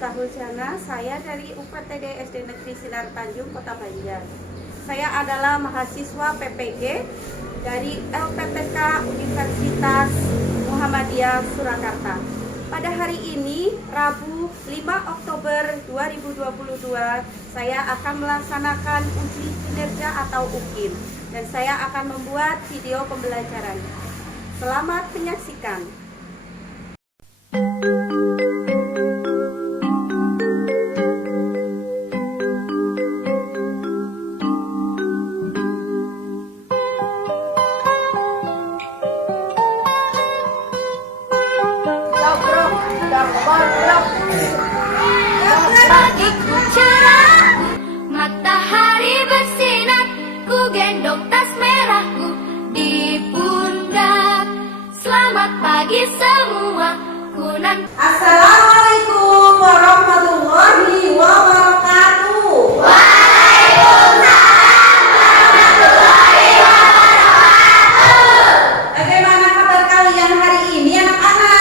Miftahul-Jannah, saya dari UPTD SD Negeri Sinar Tanjung, Kota Banjar. Saya adalah mahasiswa PPG dari LPTK Universitas Muhammadiyah Surakarta. Pada hari ini, Rabu 5 Oktober 2022, saya akan melaksanakan uji kinerja atau UKIN dan saya akan membuat video pembelajaran. Selamat menyaksikan. Pagiku cerah, matahari bersinar, ku gendong tas merahku di pundak. Selamat pagi semua, ku nanti. Assalamualaikum warahmatullahi wabarakatuh. Bagaimana kabar kalian hari ini, anak-anak?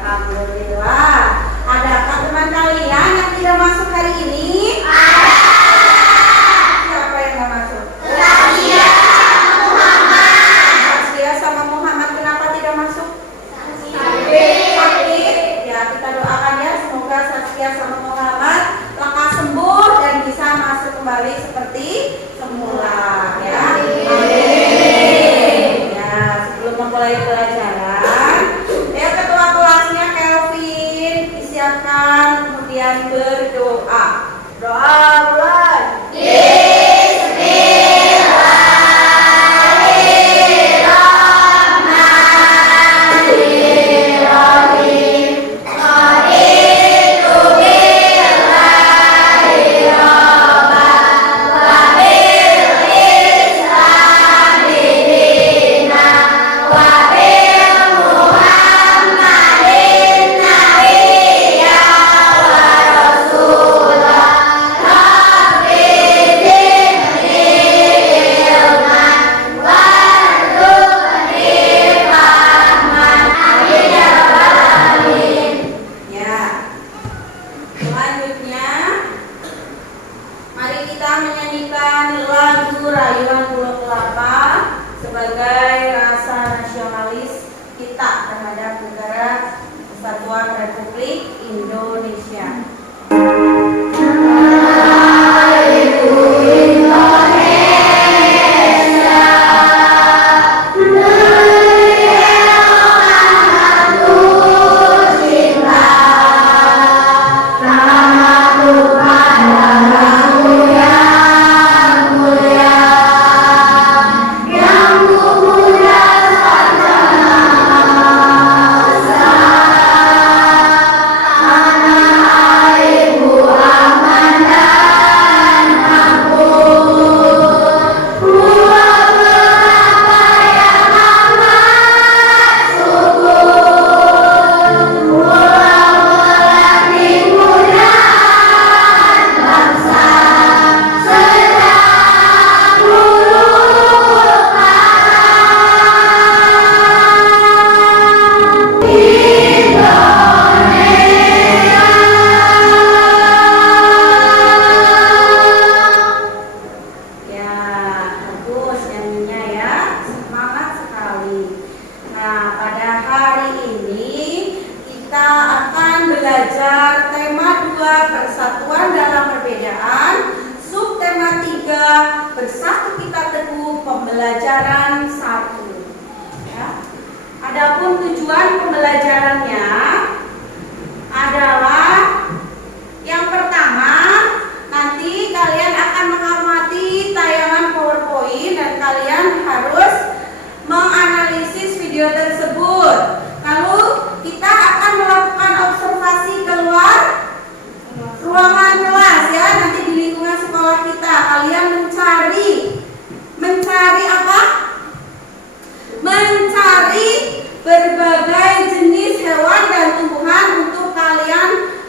Alhamdulillah. Adakah teman kalian yang tidak masuk hari ini? Siapa yang mau masuk? Saskia sama Muhammad. Kenapa tidak masuk? Sakit. Ya, kita doakan ya, semoga Saskia sama Muhammad lekas sembuh dan bisa masuk kembali seperti semula ya. Amin. Ya, sebelum memulai pelajaran, ya ketua kelasnya Kelvin disiapkan kemudian berdoa. Doa mulai. Selanjutnya, mari kita menyanyikan lagu Rayuan Pulau Kelapa sebagai rasa nasionalis kita terhadap negara Kesatuan Republik Indonesia. Belajar tema 2 Persatuan dalam Perbedaan, subtema 3 Bersatu Kita Teguh, pembelajaran 1 ya. Adapun tujuan pembelajarannya adalah yang pertama, nanti kalian akan mengamati tayangan PowerPoint dan kalian harus menganalisis video tersebut. Lalu kita akan melakukan observasi keluar ruangan kelas ya, nanti di lingkungan sekolah kita. Kalian mencari apa? Mencari berbagai jenis hewan dan tumbuhan untuk kalian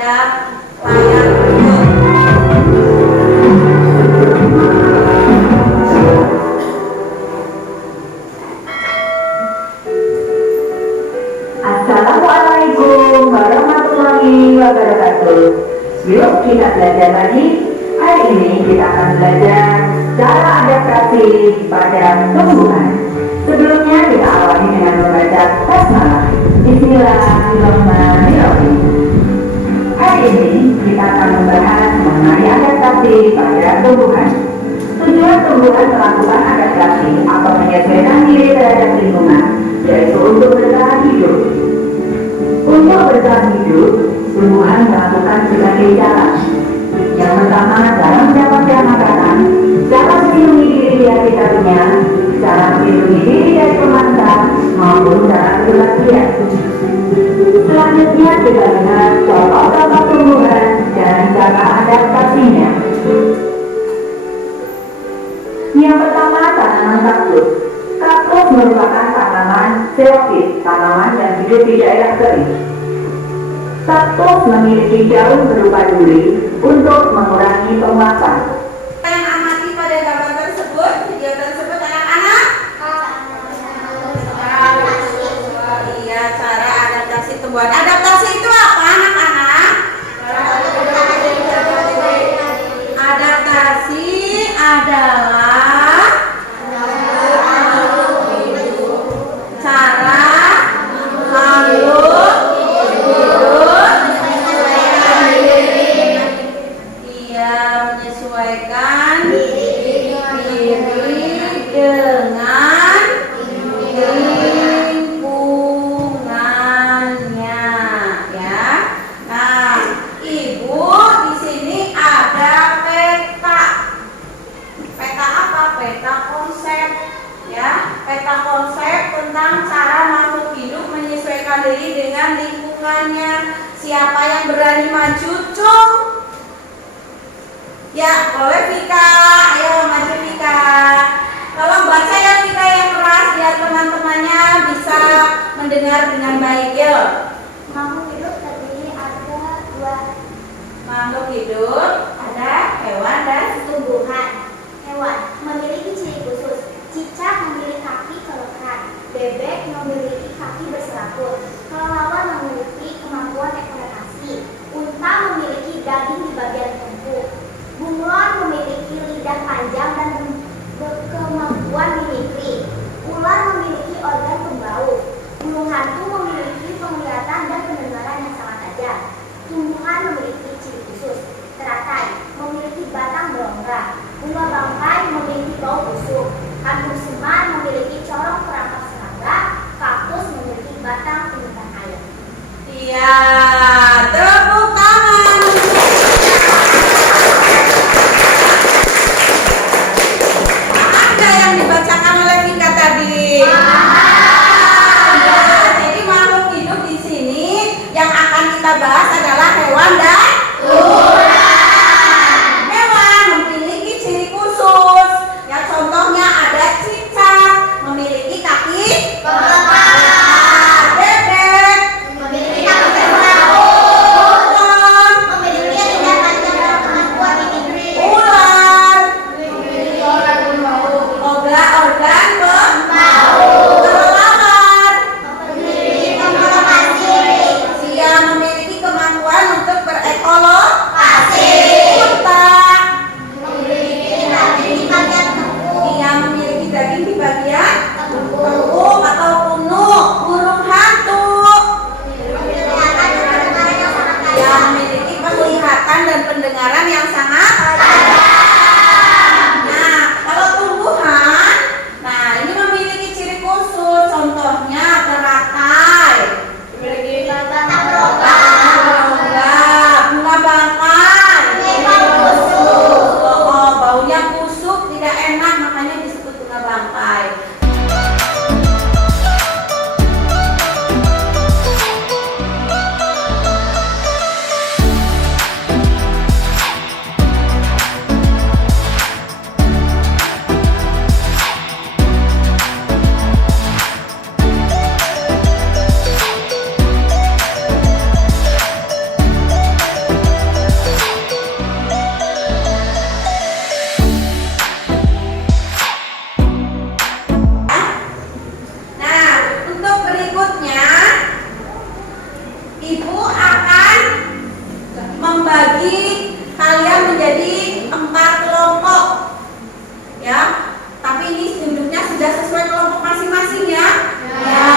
ada layar berikut. Assalamualaikum warahmatullahi wabarakatuh. Yuk kita belajar lagi. Hari ini kita akan belajar cara adaptasi pada tumbuhan. Sebelumnya kita awali dengan membaca basmalah. Bismillahirrahmanirrahim. Hari ini kita akan membahas mengenai adaptasi pada tumbuhan. Tujuan tumbuhan melakukan adaptasi atau menyesuaikan diri terhadap lingkungan, yaitu untuk bertahan hidup. Untuk bertahan hidup, tumbuhan melakukan berbagai cara. Yang pertama, cara mendapatkan makanan, cara melindungi diri dari habitatnya, cara melindungi diri dari pemangsa, maupun cara berlatihan. Selanjutnya kita lihat contoh-contoh tumbuhan dan cara adaptasinya. Yang pertama, tanaman kaktus. Kaktus merupakan tanaman xerophyt, tanaman yang hidup di daerah kering. Kaktus memiliki daun berupa duri untuk mengurangi penguapan. Yang amati pada gambar tersebut, video tersebut anak-anak. Iya, cara adaptasi tumbuhan. Adaptasi itu apa anak-anak? Adaptasi adalah cara makhluk hidup menyesuaikan diri dengan lingkungannya, ya. Nah, Ibu di sini ada peta. Peta apa? Peta konsep, ya. Peta konsep tentang cara makhluk hidup menyesuaikan diri dengan lingkungannya. Siapa yang berani maju, cung? Ya, boleh Vika. Ayo maju Vika. Tolong baca ya Vika yang keras biar teman-temannya bisa mendengar dengan baik. Yuk. Makhluk hidup terdiri ada dua Makhluk hidup ada hewan dan tumbuhan. Hewan memiliki ciri khusus. Cicak memiliki kaki colokan. Bebek memiliki kaki berserabut. Kelelawar memiliki kemampuan ekspektasi. Unta memiliki daging di bagian tengkuk. Bunglon memiliki lidah panjang dan berkemampuan mimikri. Ular memiliki organ pembau. Burung hantu memiliki penglihatan dan pendengaran yang sangat tajam. Tumbuhan memiliki ciri khusus. Teratai memiliki batang berongga. Bunga bangkai memiliki bau busuk. Kangkung semar memiliki corong perangkap serangga. Kaktus memiliki batang penyimpan air. iya, tepuk tangan. Ada yang dibacakan oleh Vika tadi. Jadi makhluk hidup di sini yang akan kita bahas adalah hewan dan hewan memiliki ciri khusus. Ya contohnya ada cicak memiliki kaki bebek Memiliki kaki burung, memiliki lidah panjang dan kemampuan mimikri. ular, organ pembau, kelelawar, Memiliki komunikasi. dia memiliki kemampuan untuk berekolokasi. Unta, Memiliki daging di bagian tengkuk. dia memiliki daging di bagian tengkuk atau punuk. Burung hantu, Penglihatan dan pendengaran yang sangat dia tajam. memiliki penglihatan dan pendengaran yang sangat Nah, kalau tumbuhan, nah ini memiliki ciri khusus. Contohnya teratai, Memiliki batang berongga. bunga bangkai, Bau busuk. baunya busuk, tidak enak, makanya disebut bunga bangkai. bagi kalian menjadi 4 kelompok. Ya. Tapi ini duduknya sudah sesuai kelompok masing-masing ya. Ya.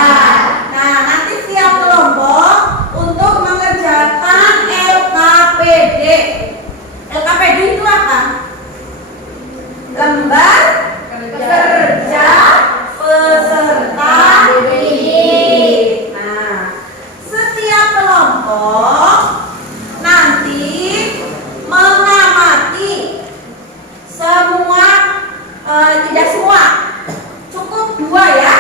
Nah, nanti setiap kelompok untuk mengerjakan LKPD. LKPD itu apa? Lembar kerja peserta didik. Nah, setiap kelompok nanti mengamati semua, tidak semua, cukup 2 ya,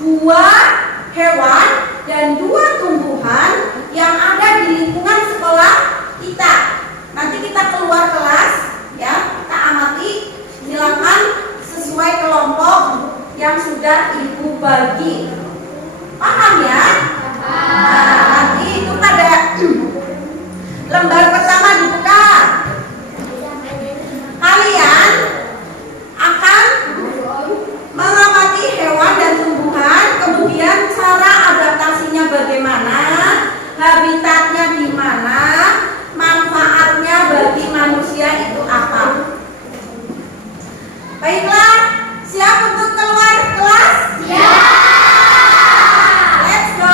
2 hewan dan 2 tumbuhan yang ada di lingkungan sekolah kita. Nanti kita keluar kelas ya, kita amati, silakan sesuai kelompok yang sudah ibu bagi. Paham ya? Nah, nanti itu pada lembar pertama dibuka. Kalian akan mengamati hewan dan tumbuhan, kemudian cara adaptasinya bagaimana, habitatnya di mana, manfaatnya bagi manusia itu apa. Baiklah, siap untuk keluar kelas? Siap. Let's go.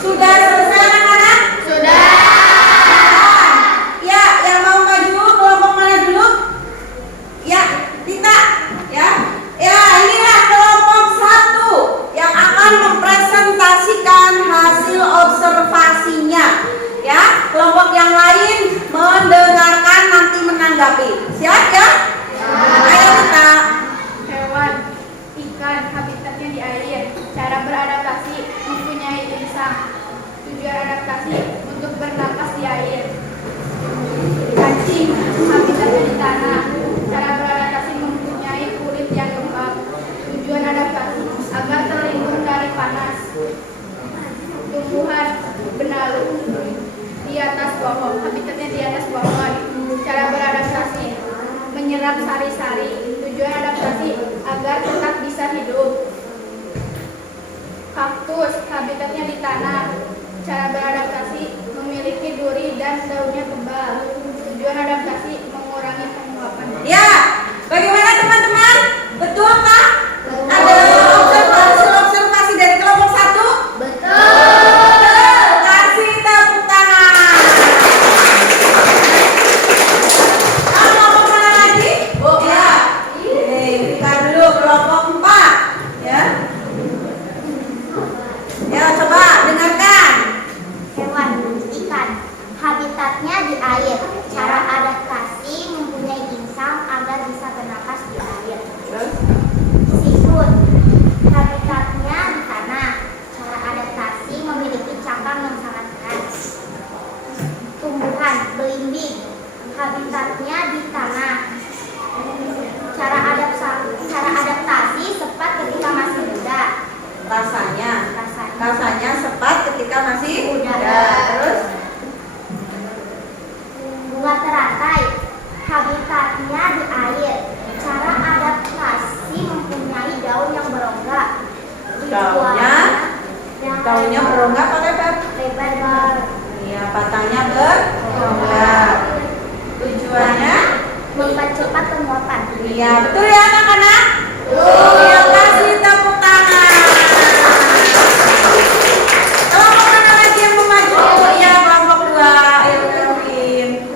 Sudah selesai anak-anak? Sudah. Ya, yang mau maju kelompok mana dulu? Ya, Tita. Ya. Ya, inilah kelompok 1 yang akan mempresentasikan hasil observasinya. Ya, kelompok yang lain mendengarkan, nanti menanggapi. Siap ya? Ayo Tita. Hewan, ikan, habitatnya di air, cara beradaptasi, mempunyai insang, tujuan adaptasi untuk bernapas di air. Cacing, habitatnya di tanah, cara beradaptasi mempunyai kulit yang lembab, tujuan adaptasi agar terlindung dari panas. Tumbuhan, benalu, di atas pohon, habitatnya di atas pohon, cara beradaptasi menyerap sari-sari, tujuan adaptasi agar tetap bisa hidup. Kaktus, habitatnya di tanah, cara beradaptasi memiliki duri dan daunnya tebal, tujuan adaptasi mengurangi penguapan. Ya, bagaimana teman-teman? Betulkah? Ada observasi dari kelompok 1? Betul. Kasih tepuk tangan. Kelompok mana lagi? Ya. Kita dulu kelompok 4. Ya. Ya, coba dengarkan. Hewan, ikan, habitatnya di air, cara adaptasi mempunyai insang agar bisa bernapas di air. Siput, habitatnya di tanah, cara adaptasi memiliki cangkang yang sangat keras. Tumbuhan, belimbing, habitatnya di tanah, cara adaptasi cepat ketika masih muda. Rasanya cepat ketika masih muda. Terus Bunga teratai, habitatnya di air, cara adaptasi mempunyai daun yang berongga. daunnya berongga apa lebar? Lebar. Iya, batangnya berongga. Tujuannya Mempercepat penguapan. iya, betul ya anak-anak? Terima kasih, tepuk tangan. Kelompok mana lagi yang mau maju? Iya, kelompok 2. Ayo Kelvin.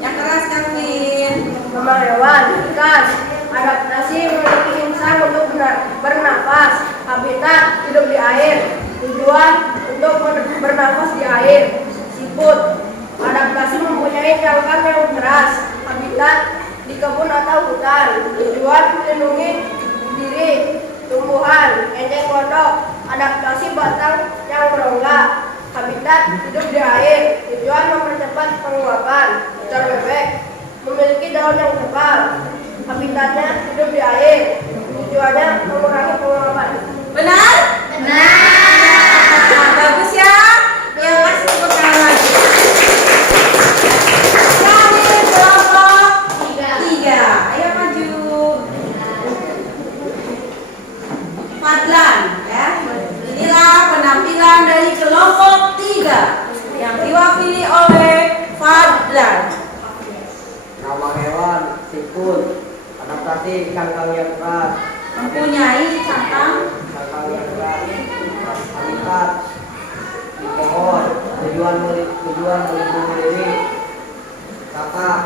Yang keras Kelvin. Nama hewan, ikan. Adaptasi memiliki insan untuk bernafas. Habitat hidup di air. Tujuan untuk bernafas di air. Siput. Adaptasi mempunyai jangkar yang keras. Habitat di kebun atau hutan. Tujuan melindungi diri. Tumbuhan, enceng gondok. Adaptasi batang yang berongga. Habitat hidup di air. Tujuan mempercepat penguapan. Ular bebek memiliki daun yang tebal. Habitatnya hidup di air. Tujuannya mengurangi penguapan. Benar? Benar. Bagus ya. Yang kasih tepuk tangan lagi. Kami kelompok 3. Ayo maju. Fadlan ya. Inilah penampilan dari kelompok 3 yang diwakili oleh Fadlan. Nama hewan, siput. Adaptasi cangkang yang keras. Mempunyai cangkang. Cangkang yang keras. Habitat di pohon. Tujuan melindungi diri. Kakak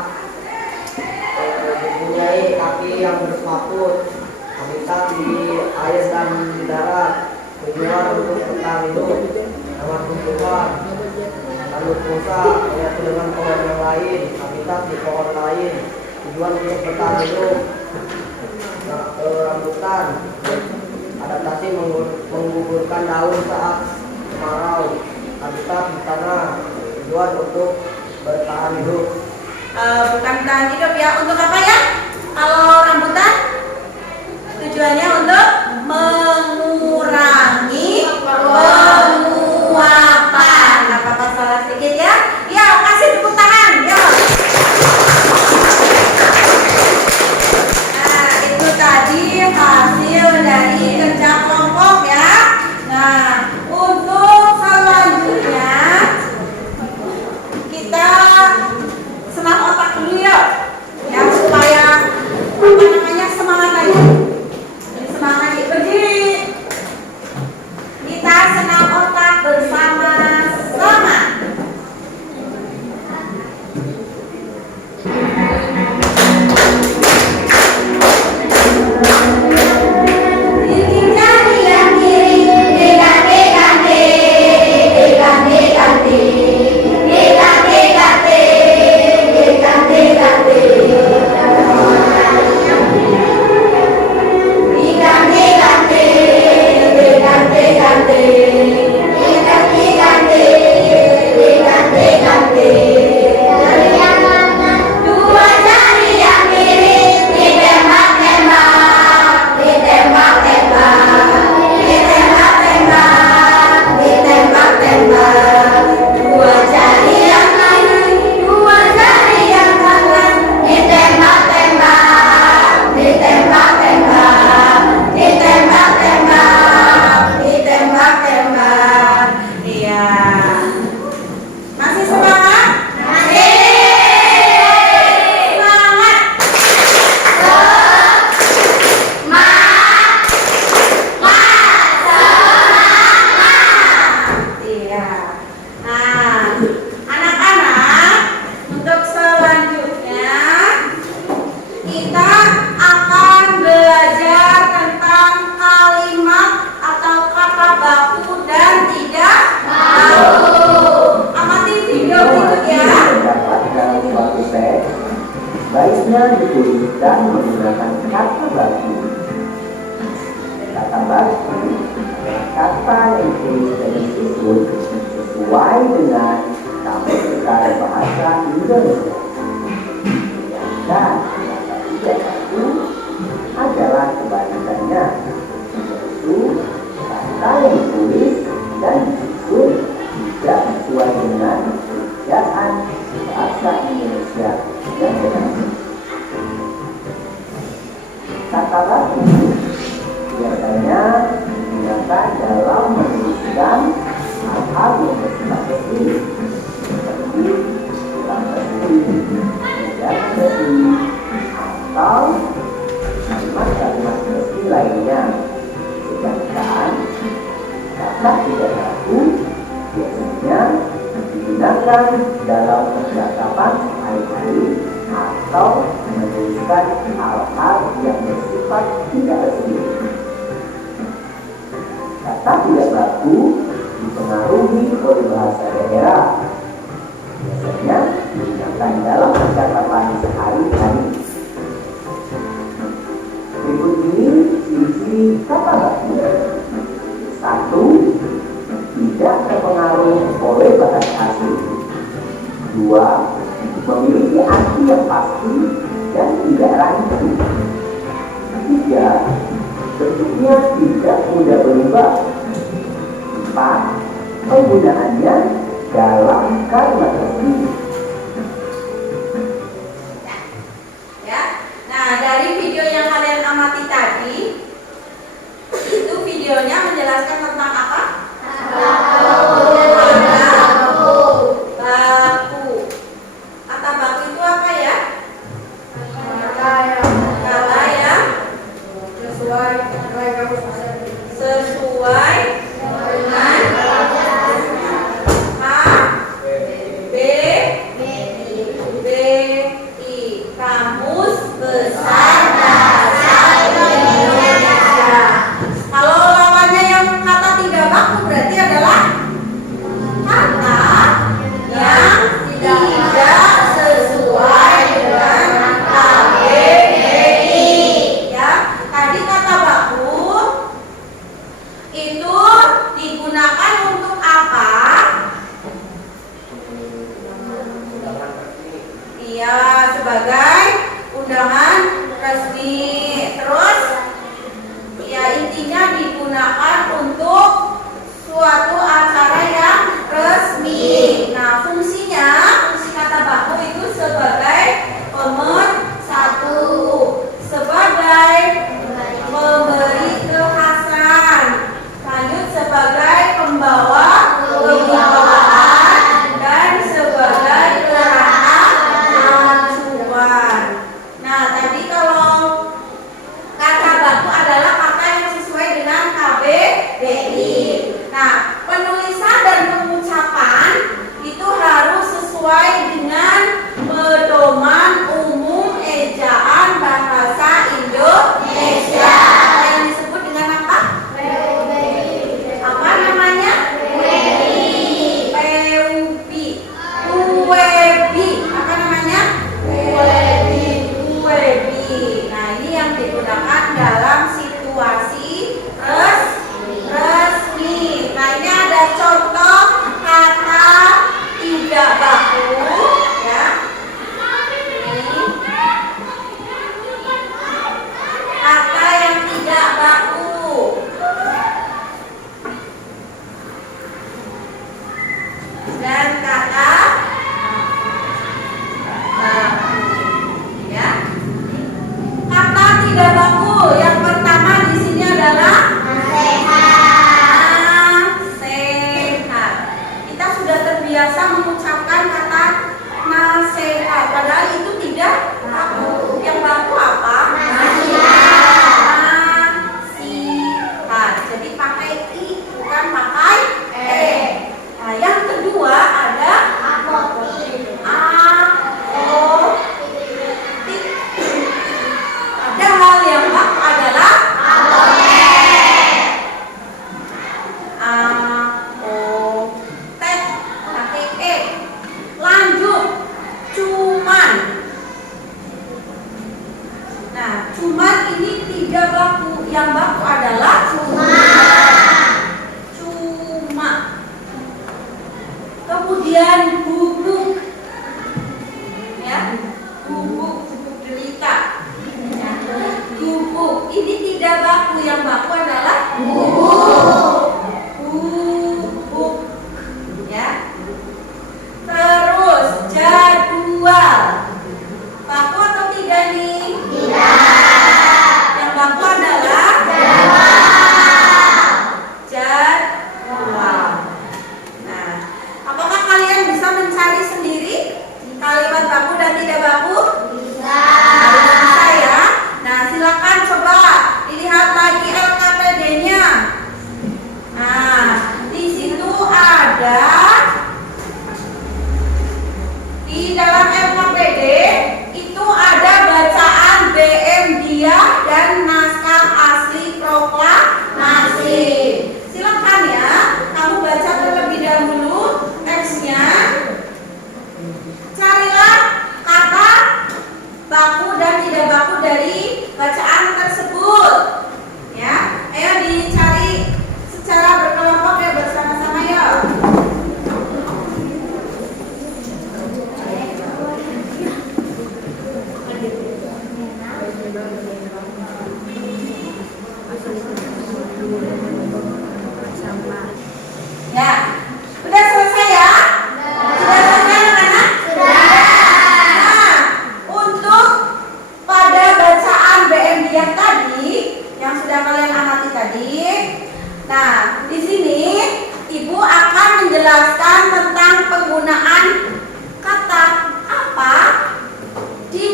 mempunyai kaki yang bersemaput. Habitat di air dan di darat. Tujuan untuk bertahan hidup. Nama tumbuhan. Lalu pulsa yaitu dengan pohon yang lain. Habitat di pohon lain. Tujuan untuk bertahan hidup. Rambutan. Adaptasi menggugurkan daun saat kemarau. Habitat di tanah. Tujuan untuk bertahan hidup. Bukan bertahan hidup ya. Untuk apa ya? Kalau rambutan tujuannya untuk mengurangi penguapan. Apa salah sedikit ya? Ya, kasih tepuk tangan. Ya. Nah, itu tadi hasil dari kerja kelompok ya. Nah, untuk selanjutnya kita senam otak dulu ya. Ya, supaya semangat lagi. Semangat lagi. Berdiri. Kita senam otak bersama-sama. Gigi jari yang kiri, gante-gante, gante-gante, gante-gante, gante-gante. Dua jari yang kiri ditembak-tembak, ditembak-tembak, ditembak-tembak, ditembak-tembak. Dua jari yang kiri, dua jari yang kanan ditembak-tembak, ditembak-tembak, ditembak-tembak, ditembak-tembak. Iya. Masih semangat? Masih. Semangat. Iya. Nah, anak-anak, untuk selanjutnya kita akan belajar tentang kalimat atau kata baku dan tidak baku. Amati video berikut ya. Terdapat dalam suatu teks, baiknya ditulis dan menggunakan kata baku. Kata baku adalah kata yang ditulis dan disusun sesuai dengan kamus besar bahasa Indonesia. Dan kata tidak baku adalah kebalikannya, yaitu kata yang ditulis dan disusun tidak sesuai dengan ejaan bahasa Indonesia yang benar. Kata baku biasanya digunakan dalam menuliskan hal-hal yang bersifat resmi seperti surat resmi, undangan resmi, atau kalimat-kalimat resmi lainnya. Sedangkan kata tidak baku biasanya digunakan dalam percakapan sehari-hari atau menuliskan hal-hal yang bersifat tidak resmi. Kata tidak baku dipengaruhi oleh bahasa daerah. Biasanya digunakan dalam percakapan sehari-hari. Berikut ini ciri-ciri kata baku. 1. Tidak terpengaruh oleh bahasa asing. 2. Memiliki arti yang pasti dan tidak rancu. 3. Bentuknya tidak mudah berubah. 4. Penggunaannya dalam kalimat resmi. Ya. Nah, dari video yang kalian amati tadi, itu videonya menjelaskan tentang apa? Baku. Kata baku itu apa ya? Kata yang sesuai dengan KBBI, Kamus Besar Bahasa Indonesia. Kalau lawannya yang kata tidak baku berarti adalah kata yang tidak sesuai dengan KBBI. Ya, tadi kata baku itu digunakan untuk apa? Iya, sebagai undangan resmi. Terus, ya intinya digunakan untuk suatu acara yang resmi. Nah, fungsi kata baku itu sebagai pemersatu, sebagai pemberi kekhasan, lanjut sebagai pembawa kewibawaan, dan sebagai keterangan acuan. Nah, tadi kalau kata baku adalah kata yang sesuai dengan KBBI. Nah,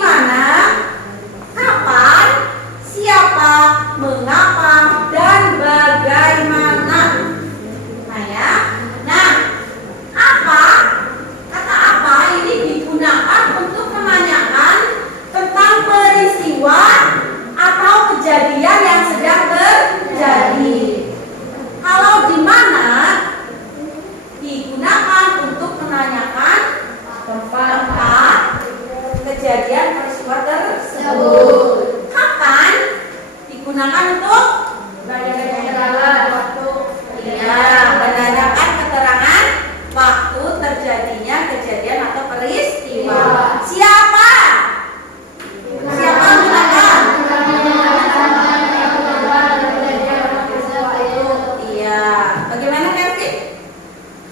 mana, kapan, siapa, mengapa, dan bagaimana. Nah ya, nah apa, kata apa ini digunakan untuk menanyakan tentang peristiwa atau kejadian yang sedang terjadi. Kalau di mana digunakan untuk menanyakan tempat kejadian peristiwa tersebut. Kapan digunakan untuk keterangan waktu. iya, menanyakan keterangan waktu terjadinya kejadian atau peristiwa. Siapa? Siapa mengatakan? Iya. Bagaimana Kevin?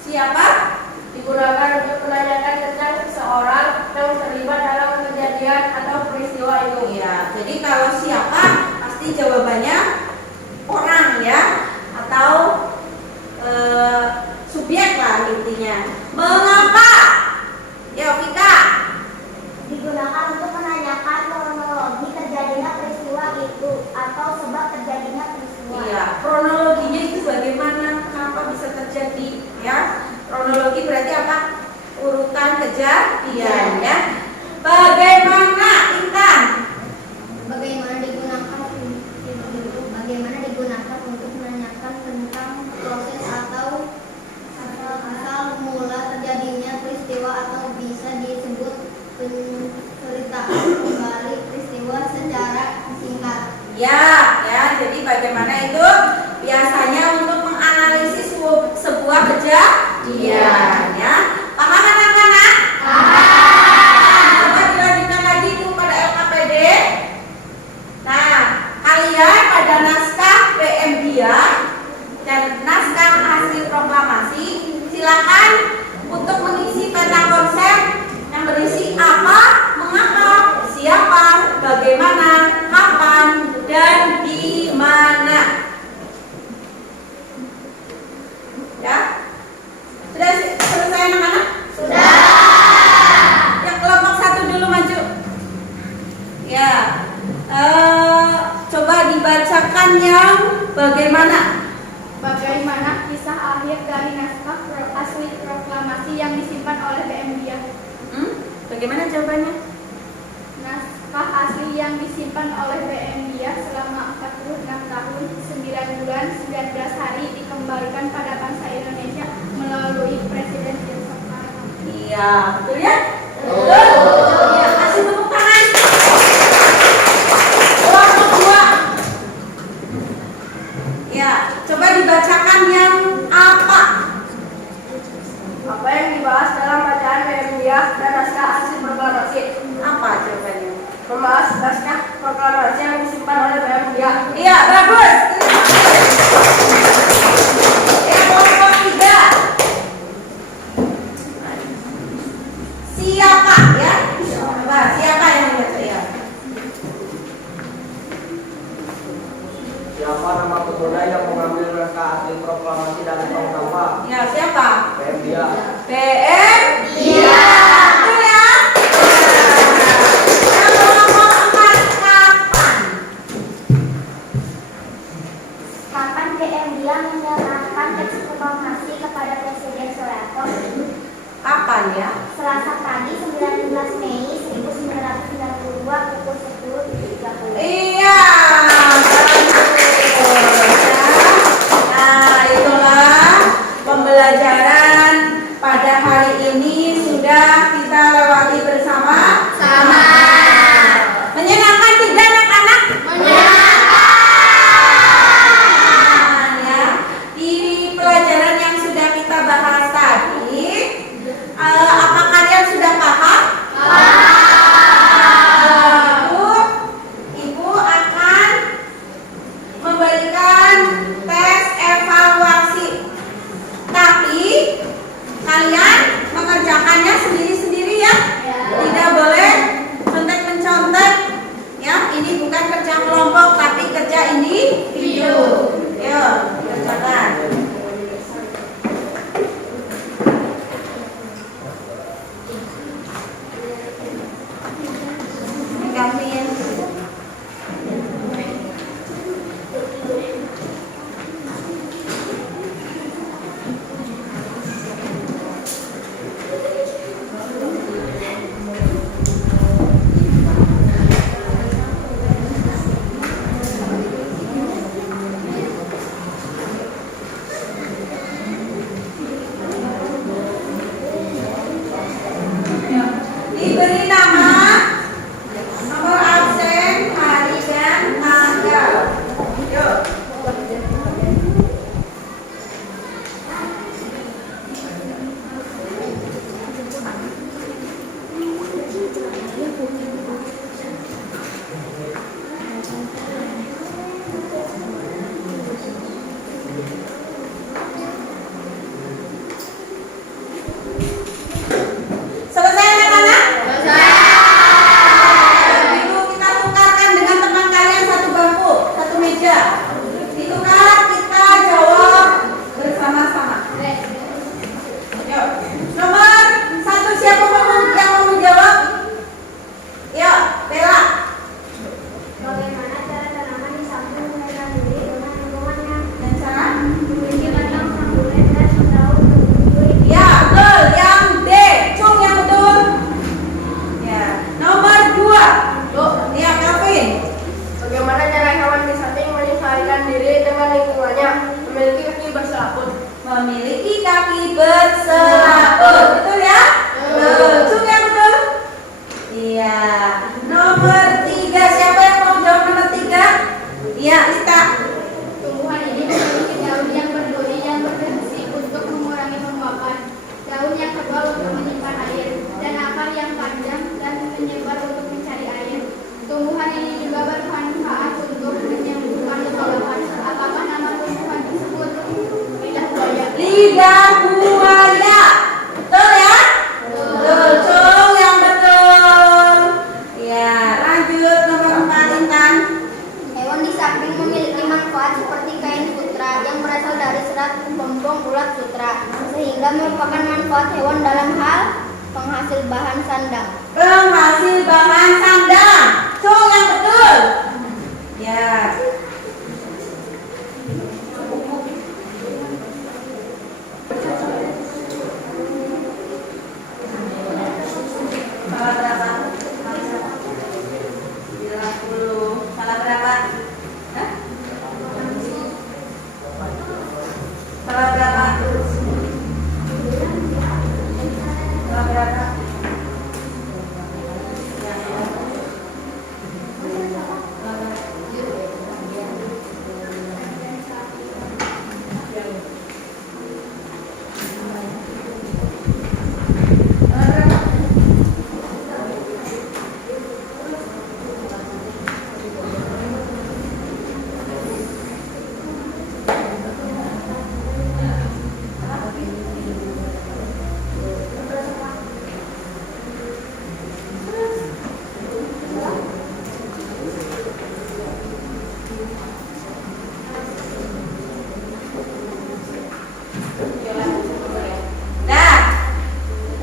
Siapa? Digunakan untuk menanyakan tentang seseorang yang terlibat dalam kejadian atau peristiwa itu. Iya. Jadi kalau siapa pasti jawabannya orang ya, atau subjek lah intinya. Mengapa? Ya Vika. Digunakan untuk menanyakan kronologi terjadinya peristiwa itu atau sebab terjadinya peristiwa. Iya, kronologinya itu bagaimana, kenapa bisa terjadi ya. Kronologi berarti apa? Urutan kejadian ya. Bagaimana Intan? Bagaimana digunakan untuk menanyakan tentang proses atau asal mula terjadinya peristiwa atau bisa disebut penceritaan kembali peristiwa secara singkat. Ya, jadi bagaimana itu biasanya untuk menganalisis sebuah kejadian ya. Paham anak-anak? Coba dilanjutkan lagi itu pada LKPD. Nah, kalian pada naskah PM dia dan naskah hasil proklamasi silakan untuk mengisi peta konsep yang berisi apa, mengapa, siapa, bagaimana, kapan, dan di mana. Ya, sudah selesai anak-anak? Sudah. Yang kelompok 1 dulu maju. Ya, coba dibacakan yang bagaimana. Bagaimana kisah akhir dari naskah asli proklamasi yang disimpan oleh BM Dia? Bagaimana jawabannya? Naskah asli yang disimpan oleh BM Dia selama 46 tahun, 9 bulan, 19 hari dikembalikan pada bangsa Indonesia melalui Presiden Soekarno. Iya, betul ya? Betul. Ya, kasih tepuk tangan. Kelompok 2. Ya, coba dibacakan yang apa? Apa yang dibahas dalam bacaan PM dia dan naskah asli proklamasi? Apa jawabannya? Membahas naskah proklamasi yang disimpan oleh PM dia. Iya, bagus. Ya, kelompok 3. Siapa ya? Coba, siapa yang membaca ya? Siapa nama pemuda yang mengambil naskah asli proklamasi dari tahun sampah? Ya, siapa? PM dia. PM? Iya. Betul ya? Yang kelompok 4, kapan? Kapan PM Dia menyerahkan teks proklamasi kepada Presiden Soeharto? Kapan ya? Selasa pagi 19 Mei 1992 pukul 10.30. Iya. Nah, itulah pembelajaran pada hari ini. nomor 3. Siapa yang mau jawab nomor 3? Iya, Lita. Tumbuhan ini memiliki daun yang berduri yang berfungsi untuk mengurangi penguapan, daun yang tebal untuk menyimpan air, dan akar yang panjang dan menyebar untuk mencari air. Tumbuhan ini juga bermanfaat untuk menyembuhkan luka-luka. Apakah nama tumbuhan tersebut? Lidah buaya. Lidah buaya. Betul ya? Betul, yang betul. Ya, lanjut nomor 4, Intan. Hewan di samping memiliki manfaat seperti kain sutra yang berasal dari serat pembong ulat sutra, sehingga merupakan manfaat hewan dalam hal penghasil bahan sandang. Penghasil bahan sandang. Betul, yang betul. Ya. Salah berapa? 90. Salah berapa? Hah? Salah berapa? Salah berapa?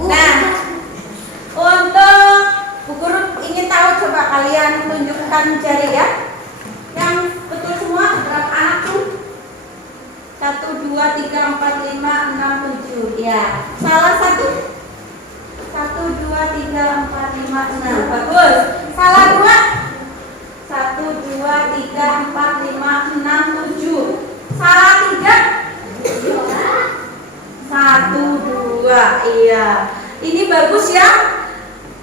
Nah, untuk Bu Guru ingin tahu, coba kalian tunjukkan jari ya. Yang betul semua berapa anak tuh? 1, 2, 3, 4, 5, 6, 7. Ya, salah satu. 1, 2, 3, 4, 5, 6. Bagus. Salah 2. 1, 2, 3, 4, 5, 6, 7. Salah 3. 1, 2. Iya. Ini bagus ya.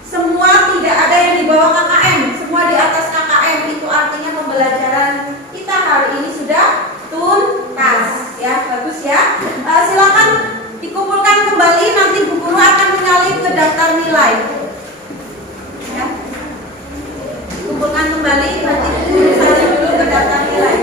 Semua tidak ada yang di bawah KKM, semua di atas KKM. Itu artinya pembelajaran kita hari ini sudah tuntas. Ya, bagus ya. Silakan dikumpulkan kembali. Nanti Bu Guru akan menyalin ke daftar nilai. Ya. Kumpulkan kembali. Nanti Bu Guru salin dulu ke daftar nilai.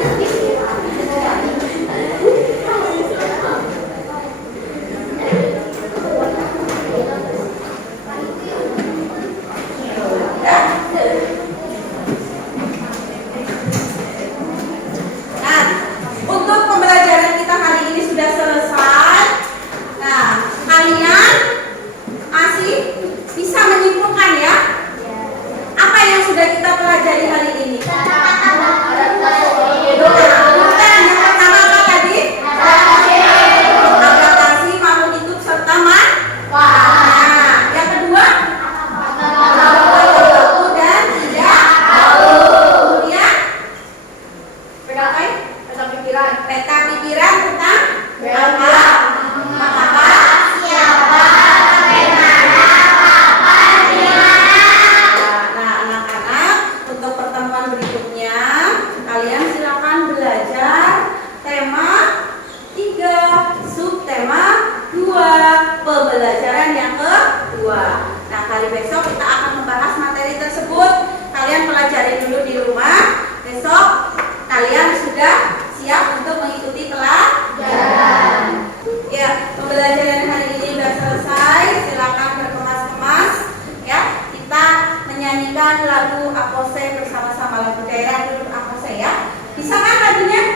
Nah, untuk pembelajaran kita hari ini sudah selesai. Nah, kalian masih bisa menyimpulkan ya apa yang sudah kita pelajari hari ini. Bukan, yang pertama apa tadi? Adaptasi, makhluk hidup serta manfaat. Nah, yang kedua? Tahu dan tidak tahu. Kemudian Peta pikiran. peta pikiran tentang apa? Apa? Nah, anak-anak, untuk pertemuan berikutnya kalian silakan belajar tema 3, subtema 2, pembelajaran yang kedua. Nah, kali besok kita akan membahas materi tersebut. Kalian pelajari dulu di rumah. Besok kalian sudah siap untuk mengikuti pelajaran. Ya, pembelajaran hari ini sudah selesai. Silakan berkemas-kemas. Ya, kita menyanyikan lagu Apose bersama-sama, lagu daerah dulu Apose ya. Bisa kan lagunya?